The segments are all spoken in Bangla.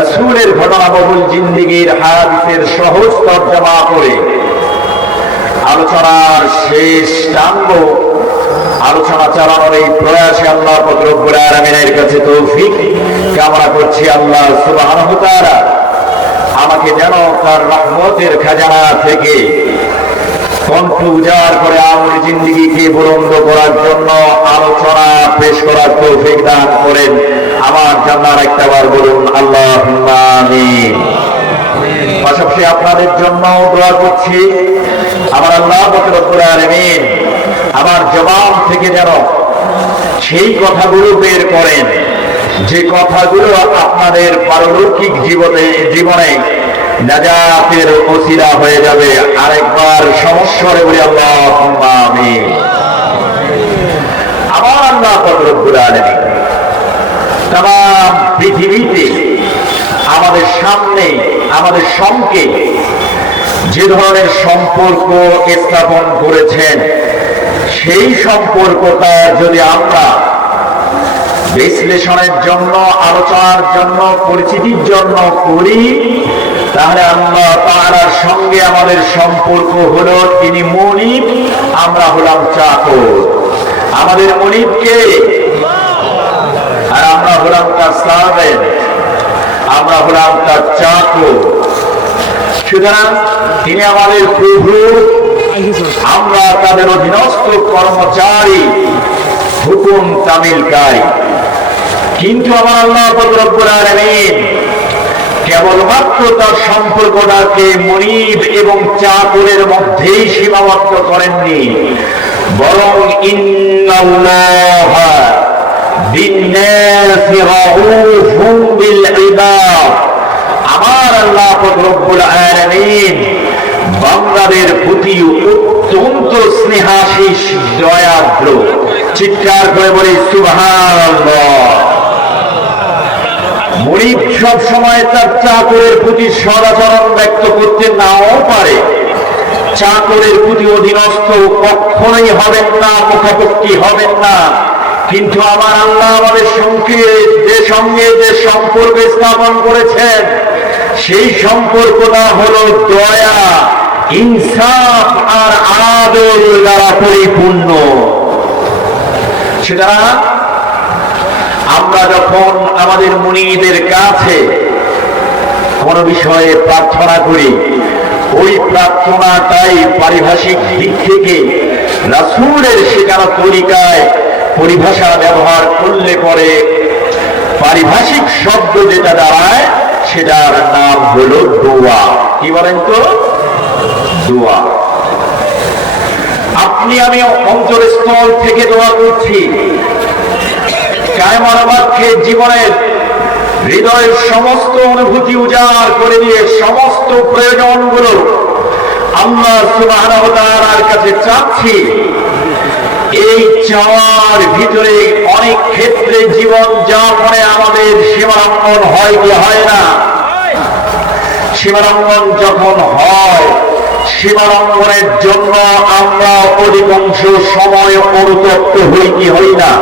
রাসূলের ঘটনাবহুল জিন্দেগীর হাদিসের সহজ তরজমা করে আলোচনার শেষ টানব। আলোচনা চালানোর এই প্রয়াসে আল্লাহ পাক রব্বুল আলামিনের কাছে তৌফিক কামনা করছি। আল্লাহ সুবহানাহু ওয়া তাআলা আমাকে যেন তার রহমতের খাজানা থেকে কণ্ঠ উজাড় করে আমার জিন্দেগিকে বুলন্দ করার জন্য আলোচনা পেশ করার তৌফিক দান করেন। আমার জান্নার একটাবার বলুন আল্লাহুম্মা আমিন। পাশাপাশি আপনাদের জন্য দোয়া করছি, আমার আল্লাহ পাক রব্বুল আলামিন আমার জবান থেকে যেন সেই কথাগুলো বের করেন যে কথাগুলো আপনাদের পারলৌকিক জীবনে নাজাতের ওসিলা হয়ে যাবে। আরেকবার সমস্যারে বলি আল্লাহুম্মা আমিন। আমার আল্লাহ পাক রব্বুল আলামিন তাম পৃথিবীতে আমাদের সামনে আমাদের সঙ্গে যে ধরনের সম্পর্ক স্থাপন করেছেন, সেই সম্পর্কটা যদি আমরা বিশ্লেষণের জন্য, আলোচনার জন্য, পরিচিতির জন্য করি, তাহলে আল্লাহ তাআলার সঙ্গে আমাদের সম্পর্ক হলো তিনি মুনিব, আমরা হলাম চাকর। আমাদের মুনিবকে আর আমরা হলাম তার সার্ভেন্ট, আমরা হলাম তার চাকর। সুতরাং তিনি আমাদের প্রভু, আমরা তাদের অধীনস্থ কর্মচারী, হুকুম তামিলকারী। কিন্তু আমার আল্লাহ পাক রব্বুল আলামিন কেবলমাত্র তার সম্পর্কটাকে মুনিব এবং চাকরের মধ্যেই সীমাবদ্ধ করেননি, বরং ইন্নাল্লাহা বিন-নাসি রাউফুন বিল ইবাদ। আমার আল্লাহ পাক রব্বুল আলামিন বান্দাদের প্রতি অত্যন্ত স্নেহাশীষ, দয়াদ্র। চিৎকার করে বলি সুবহানাল্লাহ। মুনিব সব সময় তার চাকরের প্রতি সদাচরণ ব্যক্ত করতে নাও পারে, চাকরের প্রতি অধীনস্থ কখনোই হবেন না, মুখাপেক্ষী হবেন না। কিন্তু আমার আল্লাহ আমাদের সঙ্গে যে সম্পর্ক স্থাপন করেছেন, সেই সম্পর্কটা হলো দয়া, ইনসাফ আর আদর দ্বারা পরিপূর্ণ। সেটা আমরা যখন আমাদের মুনিদের কাছে কোন বিষয়ে প্রার্থনা করি, ওই প্রার্থনাটাই পারিভাষিক দিক থেকে রাসূলের শেখানো তরিকায় পরিভাষা ব্যবহার করলে পরে পারিভাষিক শব্দ যেটা দাঁড়ায়, সেটার নাম হলো দোয়া। কি বলেন তো? দোয়া। আপনি আমি অন্তরস্থল থেকে দোয়া করছি, কায়মানবাক্যে জীবনের হৃদয়ের সমস্ত অনুভূতি উজাড় করে দিয়ে সমস্ত প্রয়োজনগুলো আল্লাহ সুবহানাহু ওয়া তাআলার কাছে চাচ্ছি। এই চাওয়ার ভিতরে অনেক ক্ষেত্রে জীবন যাপনে আমাদের সীমালঙ্ঘন হয় কি হয় না? সীমালঙ্ঘন যখন হয়, সীমালঙ্ঘনের জন্য আমরা অধিকাংশ সময় অনুতপ্ত হই কি হই না?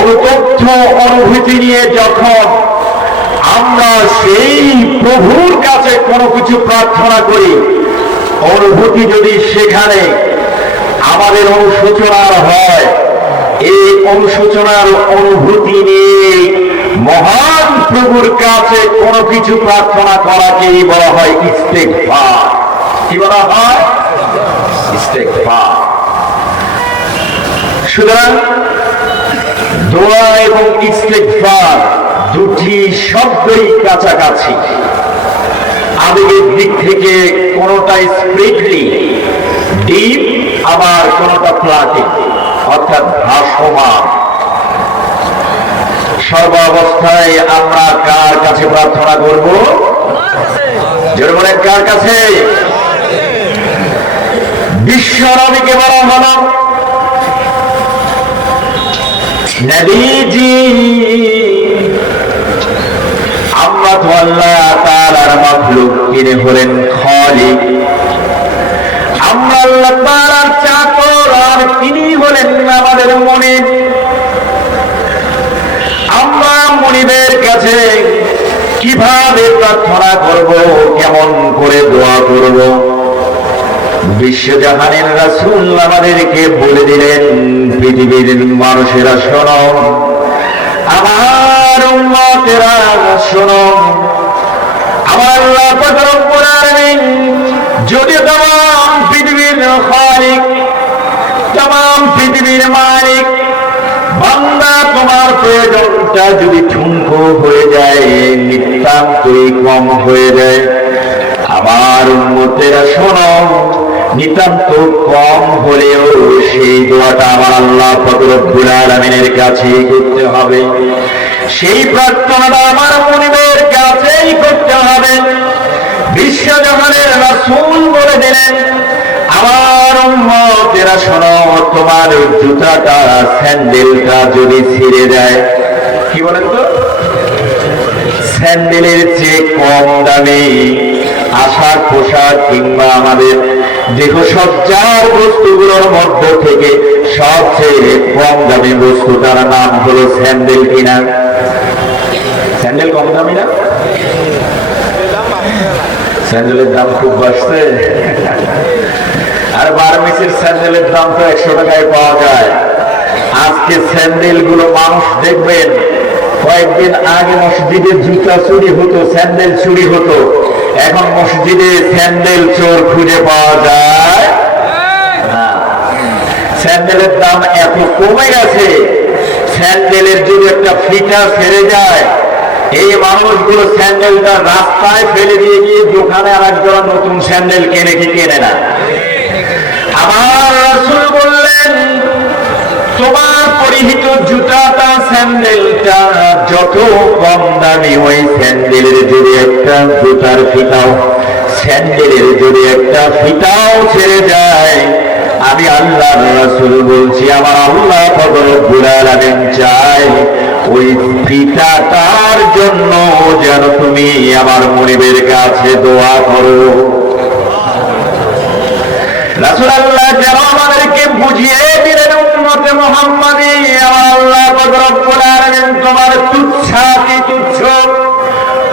অনুতপ্ত অনুভূতি নিয়ে যখন আমরা সেই প্রভুর কাছে কোনো কিছু প্রার্থনা করি, অনুভূতি যদি সেখানে আমাদের অনুশোচনার হয়, এই অনুশোচনার অনুভূতি নিয়ে মহান প্রভুর কাছে কোনো কিছু প্রার্থনা করাকেই বলা হয় ইস্তেগফার। কি বলা হয়? ইস্তেগফার। সুতরাং দোয়া এবং ইস্তেগফার দুটি শব্দই কাছাকাছি। আবেগের দিক থেকে কোনটা স্পিরিটলি ডিপ, আবার কোনটা ফ্লাটিং অর্থাৎ ভাসমান। সর্বাবস্থায় আমরা কার কাছে প্রার্থনা করব? জোরে বলেন, কার কাছে? বিশ্বনবীকে বলা হলো, নবীজি আমরা তো আল্লাহ তাআলার মাখলুক, তিনি হলেন খালিক। আমরা আল্লাহ তাআলার চাকর, আর তিনি হলেন আমাদের মুনিব। আমরা মুনিবের কাছে কিভাবে প্রার্থনা করব, কেমন করে দোয়া করব। বিশ্বজাহানের রাসূল আমাদেরকে বলে দিলেন, পৃথিবীর মানুষেরা শোনো, আমার উম্মতেরা শোনো, আমার আল্লাহ পাক রব্বুল আলামিন যদি तमाम পৃথিবীর খালিক, तमाम পৃথিবীর মালিক, বান্দা তোমার প্রয়োজনটা যদি ঠুনকো হয়ে যায়, নিতান্তই কম হয়ে যায়, আমার উম্মতেরা শোনো, নিতান্ত কম হলেও সেই দোয়াটা আমার আল্লাহ পাক রব্বুল আলামিনের কাছে করতে হবে, সেই প্রার্থনাটা আমার মুনিবের কাছেই করতে হবে। বিশ্বজাহানের রাসূল বলে দিলেন, আমার উম্মতেরা শোনো, তোমার জুতাটা, স্যান্ডেলটা যদি ছিঁড়ে যায়, কি বলেন তো, স্যান্ডেলের চেয়ে কম দামে আশাক পোশাক কিংবা আমাদের দেহসজ্জার বস্তুগুলোর মধ্য থেকে সবচেয়ে কম দামি বস্তুটার নাম হলো স্যান্ডেল। কিনা স্যান্ডেল কম দামি না? স্যান্ডেলের দাম খুব বাড়ছে। আর বার্মিসের স্যান্ডেলের দাম তো 100 টাকায় পাওয়া যায়। আজকে স্যান্ডেল গুলো মানুষ দেখবেন, কয়েকদিন আগে মসজিদে জুতা চুরি হতো, স্যান্ডেল চুরি হতো, এখন মসজিদে স্যান্ডেল চোর খুঁজে পাওয়া যায় না। স্যান্ডেলের দাম এত কমে গেছে, স্যান্ডেলের যদি একটা ফিতা ছেড়ে যায়, এই মানুষগুলো স্যান্ডেলটা রাস্তায় ফেলে দিয়ে গিয়ে দোকানে আর একজোড়া নতুন স্যান্ডেল কেনে কি কেনে না। আমার রাসূল বললেন, তোমার পরিহিত জুতাটা, স্যান্ডেলটা যত কম দামি, ওই স্যান্ডেলের যদি একটা জুতার ফিতাও, স্যান্ডেলের যদি একটা ফিতাও ছেড়ে যায়, আমি আল্লাহর রাসূল বলছি, আমার আল্লাহ পাক রব্বুল আলামিন চাই ওই ফিতাটার জন্য যেন তুমি আমার মুনিবের কাছে দোয়া করো। রাসূলুল্লাহ যেন আমাদেরকে বুঝিয়ে দিলেন, উম্মতে মুহাম্মাদী, আমার আল্লাহ পাক রব্বুল আলামিন তোমার তুচ্ছাতি তুচ্ছ,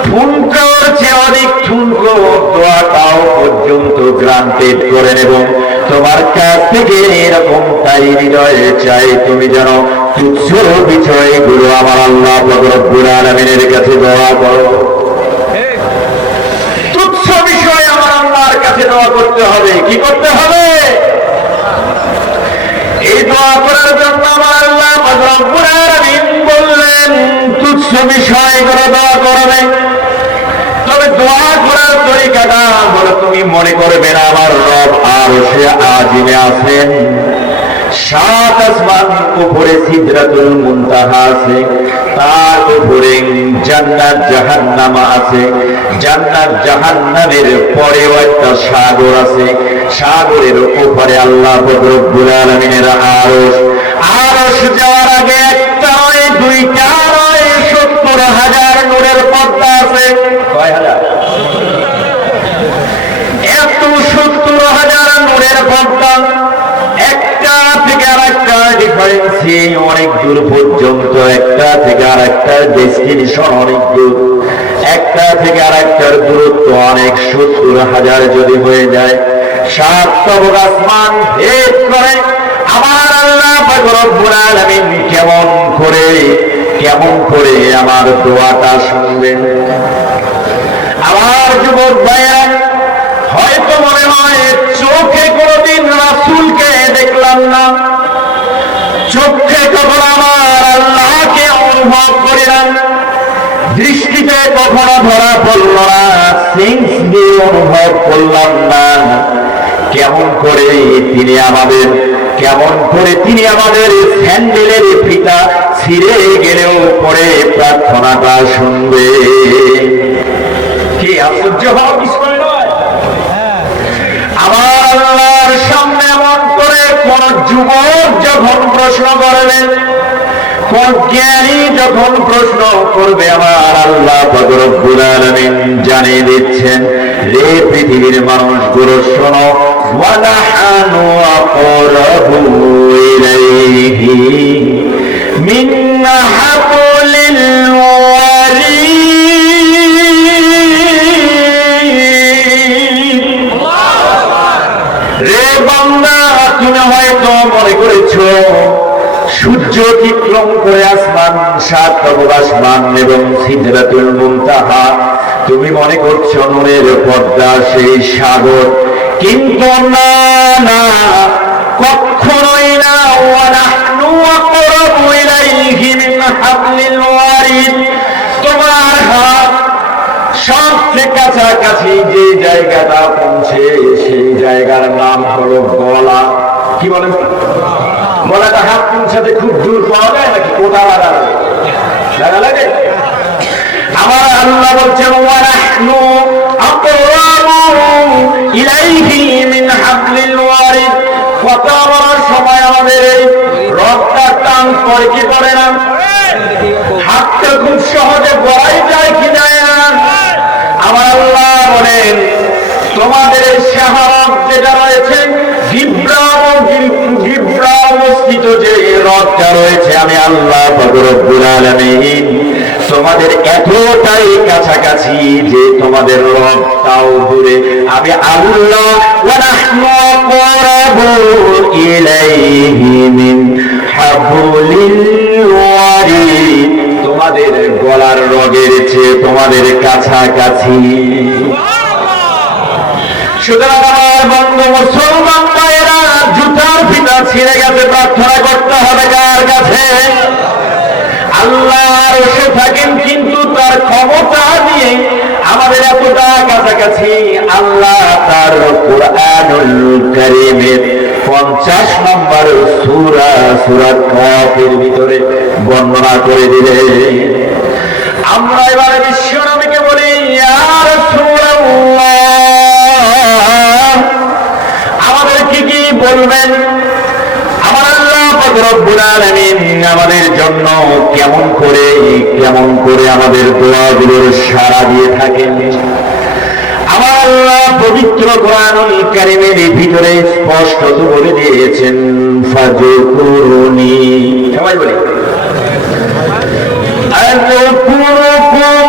ঠুনকোর চেয়ে অধিক ঠুনকো দোয়াটাও পর্যন্ত গ্রান্টেড করেন, এবং তোমার কাছ থেকে এরকম তাই হৃদয়ে চাই, তুমি যেন তুচ্ছ বিষয়গুলো আমার আল্লাহ পাক রব্বুল আলামিনের কাছে দোয়া করো। তুচ্ছ বিষয় আমার আল্লাহর কাছে দোয়া করতে হবে। কি করতে হবে? এই দোয়া করার জন্য আমার আল্লাহ পাক রব্বুল আলামিন বললেন, তুচ্ছ বিষয়গুলো দোয়া করবে। তবে দোয়া করার তরিকাটা হলো, তুমি মনে করবে না আমার রব আরশে আজিমে আছেন, 7 আসমান উপরে সিদরাতুল মুনতাহা আছে, তার উপরে জান্নাত জাহান্নাম আছে, জান্নাত জাহান্নামের পরেও একটা সাগর আছে, সাগরের উপরে আল্লাহ পাক রব্বুল আলামিনের আরশ, আরশ যাওয়ার আগে একটা নয়, দুইটা নয়, 70,000 নূরের পর্দা আছে। কয় হাজার? এত 70,000 নূরের পর্দা, একটা থেকে আর একটা ডিফারেন্সি অনেক দূর পর্যন্ত, একটা থেকে আর একটা ডেস্টিনেশন অনেক দূর, একটা থেকে আর একটার দূরত্ব অনেক, 70,000 যদি হয়ে যায়, 7 তবক আসমান ভেদ করে আমার আল্লাহ পাক রব্বুল আলামিন কেমন করে আমার দোয়াটা শুনবেন। আমার যুবক ভাইরা, হয়তো মনে হয় চোখে কোনদিন রাসূলকে দেখলাম না, চোখে কখনো আমার আল্লাহকে অনুভব করিলাম, দৃষ্টিতে কখনো ধরা পড়ল না, সেন্স দিয়ে অনুভব করলাম না, কেমন করে তিনি আমাদের স্যান্ডেলের ফিতা ছিঁড়ে গেলেও পরে প্রার্থনাটা শুনবে। কি আশ্চর্য হওয়ার বিষয় নয়? আমার আল্লাহর সামনে এমন করে কোন যুবক যখন প্রশ্ন করবেন, কোন জ্ঞানী যখন প্রশ্ন করবে, আমার আল্লাহ পাক রব্বুল আলামিন জানিয়ে দিচ্ছেন, রে পৃথিবীর মানুষগুলো শোনো, ওয়ানাহানু আকরাবু ইলাইহি মিন হাবলিল ওয়ারিদ। সাত খবর আসমান এবং সিদরাতুল মুনতাহা। তুমি মনে করছো নূরের পর্দা সেই সাগর, কিন্তু না না, কখনোই না। ওয়া নাহনু আকরাবু ইলাইহি মিন হাবলিল ওয়ারিদ। তোমার হাত সবচেয়ে কাছাকাছি যে জায়গাটা পৌঁছে, সেই জায়গার নাম হলো গলা। কি বলেন? গলাটা হাত পৌঁছাতে খুব দূর পাওয়া যায় নাকি কোটা লাগা লাগে? আমার আল্লাহ বলছেন ওয়া নাহনু আকরাবু ইলাইহি মিন হাবলিল ওয়ারিদ। কথা বলার সময় আমাদের এই রগটা টান করে কি করে না? হাতটা খুব সহজে গলায় যায় কি যায় না? আমার আল্লাহ বলেন তোমাদের এই শাহরগ যেটা রয়েছে, জিব্রা অবস্থিত যে রগটা রয়েছে, আমি আল্লাহ পাক রব্বুল আলামিন তোমাদের এতটাই কাছাকাছি যে তোমাদের রগটাও দূরে। আমি আল্লাহ ওয়া নাহনু আকরাবু ইলাইহি মিন হাবলিল ওয়ারিদ। তোমাদের গলার রগের চেয়ে তোমাদের কাছাকাছি। সুতরাং আমার বন্ধু মুসলমান ভাইয়েরা, জুতার ফিতা ছিঁড়ে গেছে, প্রার্থনা করতে হবে কার কাছে? আল্লাহ এসে থাকেন, কিন্তু তার ক্ষমতা দিয়ে আমাদের এতটা কাছাকাছি। আল্লাহ তার কুরআনুল কারীমের 50 নম্বর সূরা সূরা কাফের ভিতরে বর্ণনা করে দিলেন। আমরা এবারে বিশ্ব নবীকে বলি, ইয়া রাসূলুল্লাহ, আমাদের কি বলবেন? আমার আল্লাহ পাক রব্বুল আলামিন আমাদের জন্য কেমন করে আমাদের দোয়াগুলোর সাড়া দিয়ে থাকেন। আমার আল্লাহ পবিত্র কুরআনুল কারীমের ভিতরে স্পষ্ট বলে দিয়েছেন, ফাযকুরুনি, সবাই বলি আযকুরুকুম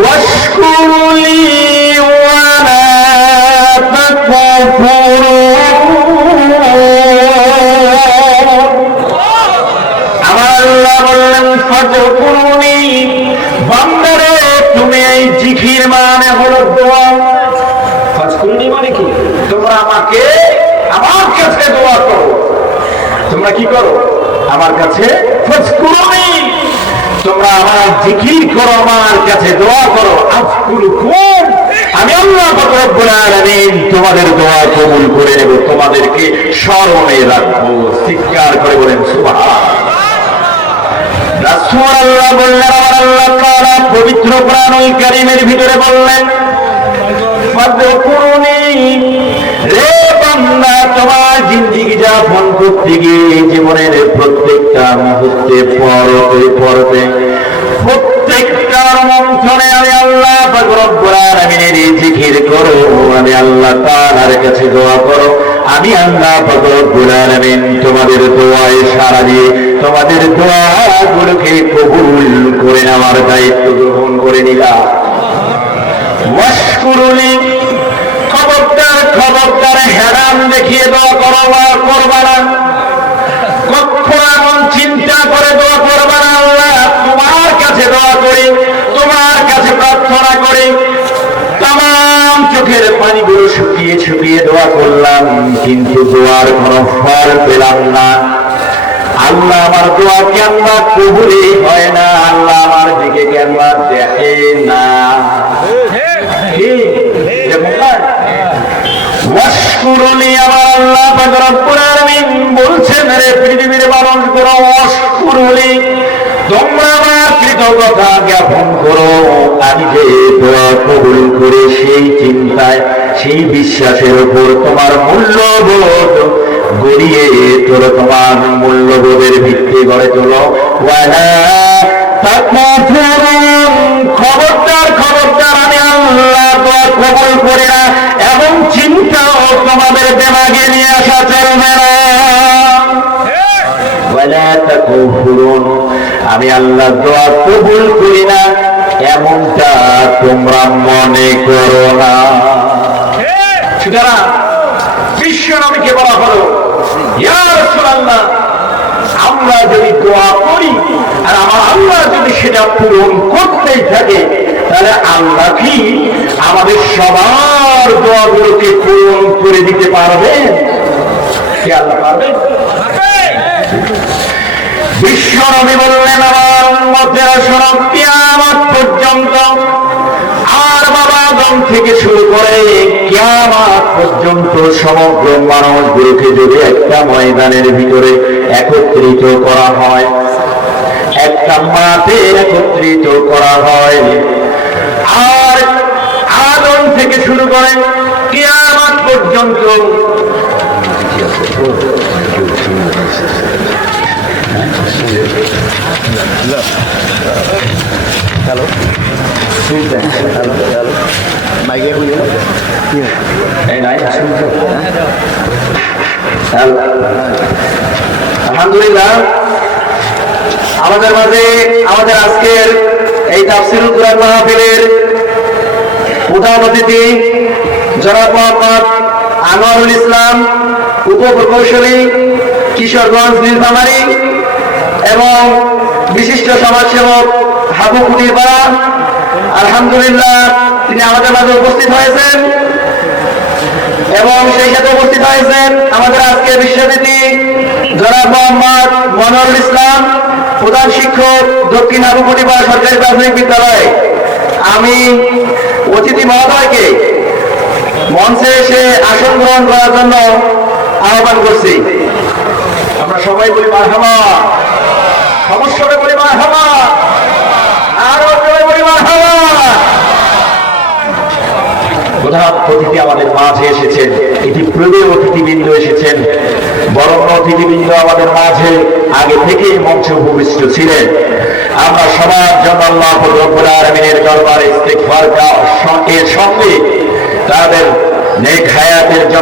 ওয়াশকুরুলি ওয়া লা তাকফুরুন। আমার আল্লাহ বললেন ফাযকুরুনি, বান্দারে তুমি এই জিকির মানে হলো দোয়া। ফাযকুরুনি মানে কি? তোমরা আমাকে আমার কাছে দোয়া করো। তোমরা কি করো? আমার কাছে ফাযকুরুনি, তোমরা আমার জিকির করো, আমার কাছে দোয়া করো। আযকুরুকুম, আমি আল্লাহ পাক রব্বুল আলামিন তোমাদের দোয়া কবুল করে নেব, তোমাদেরকে স্মরণে রাখবো। চিৎকার করে বলেন সুবহান। রাসূলুল্লাহ বললেন, আমার আল্লাহ তাআলা পবিত্র কুরআনুল কারীমের ভিতরে বললেন, ফাযকুরুনি, রে বান্দা, তোমার জিন্দেগি যাপন করতে গিয়ে জীবনের প্রত্যেকটা মুহূর্তে পরতে প্রত্যেকটা মন্থনে আমি আল্লাহ পাক রব্বুল আলামিনের জিকির করো, আমি আল্লাহ তাআলার কাছে দোয়া করো। আমি আল্লাহ পাক রব্বুল আলামিন তোমাদের দোয়ায় সাড়া দিয়ে তোমাদের দোয়াগুলোকে কবুল করে নেওয়ার দায়িত্ব গ্রহণ করে নিলাম। ওয়াশকুরুনি, খবরদার হেরাম দেখিয়ে দোয়া করবা না। কখনো এমন চিন্তা করে দোয়া করবা না, আল্লাহ তোমার কাছে দোয়া করি, তোমার কাছে প্রার্থনা করি, তামাম চোখের পানিগুলো শুকিয়ে দোয়া করলাম, কিন্তু দোয়ার কোনো ফল পেলাম না। আল্লাহ আমার দোয়া কেন কবুলই হয় না? আল্লাহ আমার দিকে কেন দেখে না? ওয়াশকুরুনি, আমার আল্লাহ পাক রব্বুল আলামিন বলছেন, রে পৃথিবীর মানুষগুলো, ওয়াশকুরুনি, তোমরা আমার কৃতজ্ঞতা জ্ঞাপন করো। আমি যে দোয়া কবুল করে সেই চিন্তায়, সেই বিশ্বাসের উপর তোমার মূল্যবোধ গড়িয়ে তোলো, তোমার মূল্যবোধের ভিত্তি গড়ে তোলো। ওয়ালা তাকফুরুন, খবরদার, আমি আল্লাহ দোয়া কবুল করি না এবং চিন্তাও তোমাদের দিমাগে নিয়ে আসা চলবে না। ওয়ালা তাকফুরুন, আমি আল্লাহ দোয়া কবুল করি না এমনটা তোমরা মনে করো না। সুতরাং বিশ্ব নবীকে বলা হলো, ইয়া রাসূলুল্লাহ, আমরা যদি দোয়া করি আর আমার আল্লাহ যদি সেটা পূরণ করতেই থাকে, তাহলে আল্লাহ কি আমাদের সবার দোয়াগুলোকে পূরণ করে দিতে পারবেন? কি আল্লাহ পারবেন? বিশ্ব নবী বললেন, আমার উম্মতেরা শোনো, কিয়ামত পর্যন্ত, আর বাবা আদম থেকে শুরু করে কিয়ামত পর্যন্ত সমগ্র মানুষগুলোকে যদি একটা ময়দানের ভিতরে একত্রিত করা হয়, একটা মাঠে একত্রিত করা হয়, আর আদম থেকে শুরু করে কিয়ামত পর্যন্ত হ্যালো হ্যালো মাইকে আলহামদুলিল্লাহ, আমাদের মাঝে আমাদের আজকের এই তাফসীরুল কুরআন মাহফিলের প্রধান অতিথি জনাব মোহাম্মদ আনোয়ারুল ইসলাম, উপপ্রকৌশলী, কিশোরগঞ্জ নীলফামারী, এবং বিশিষ্ট সমাজসেবক হাবু কুটিরপাড়া। আলহামদুলিল্লাহ, তিনি আমাদের মাঝে উপস্থিত হয়েছেন এবং সেই সাথে উপস্থিত হয়েছেন আমাদের আজকে বিশ্ববিদ্যালয় জনাব মোহাম্মদ মনোয়ারুল ইসলাম, প্রধান শিক্ষক, দক্ষিণ হাবু কুটিরপাড়া সরকারি প্রাথমিক বিদ্যালয়। আমি অতিথি মহোদয়কে মঞ্চে এসে আসন গ্রহণ করার জন্য আহ্বান করছি। আমরা সবাই বলি মারহাবা, সমস্যাটা বলি মারহাবা, আরো সবাই বলি মারহাবা। প্রধান অতিথি আমাদের মাঝে এসেছেন, ইতিপূর্বে অতিথিবৃন্দ এসেছেন, বরং অতিথিবৃন্দ আমাদের মাঝে আগে থেকেই মঞ্চে উপবিষ্ট ছিলেন। আমরা সবার জন্য আল্লাহ রব্বুল আলামিনের দরবারে ইস্তিগফার এর সঙ্গে তাদের নেক হায়াতের জন্য